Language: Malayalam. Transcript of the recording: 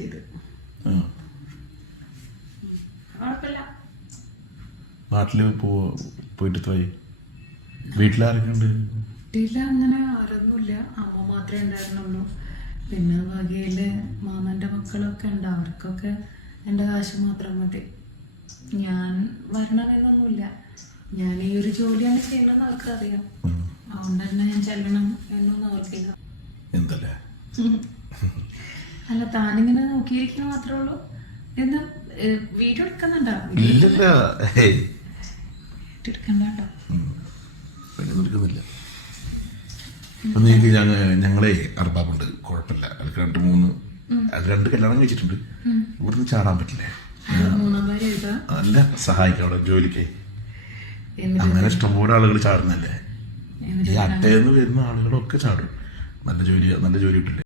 കിട്ടിയത്. കുഴപ്പമില്ല. നാട്ടില് പോയിട്ട് പോയി. വീട്ടിലാരൊക്കെ ഉണ്ട്? വീട്ടിൽ അങ്ങനെ ആരൊന്നുമില്ല, അമ്മ മാത്രമേ ഉണ്ടായിരുന്നുള്ളൂ. പിന്നെ വകയില് മാമന്റെ മക്കളൊക്കെ ഉണ്ട്, അവർക്കൊക്കെ എൻ്റെ കാശ് മാത്രം മതി. ഞാൻ വരണമെന്നൊന്നുമില്ല, ഞാൻ ഈ ഒരു ജോലിയാണ് ചെയ്യണമെന്ന് അവർക്കറിയാം. അതുകൊണ്ട് തന്നെ ഞാൻ ചെല്ലണം എന്നൊന്നും അവർക്കില്ല. എന്തല്ലേ അല്ല, താനിങ്ങനെ നോക്കിയിരിക്കുന്ന മാത്രമേ ഉള്ളൂ. എന്താ വീഡിയോ എടുക്കുന്നുണ്ടോ? എടുക്കണ്ടോ? എടുക്കുന്നില്ല. നീക്ക് ഞങ്ങളെ അർബാബുണ്ട്, കുഴപ്പമില്ല. അതിൽ 2 കല്യാണം കഴിച്ചിട്ടുണ്ട്. ഇവിടുന്ന് ചാടാൻ പറ്റില്ലേ? നല്ല സഹായിക്കാം അവിടെ ജോലിക്ക്. അങ്ങനെ ഇഷ്ടംപോലെ ആളുകൾ ചാടുന്നല്ലേ. ഈ അട്ടയെന്ന് വരുന്ന ആളുകളൊക്കെ ചാടും. നല്ല ജോലി കിട്ടില്ലേ?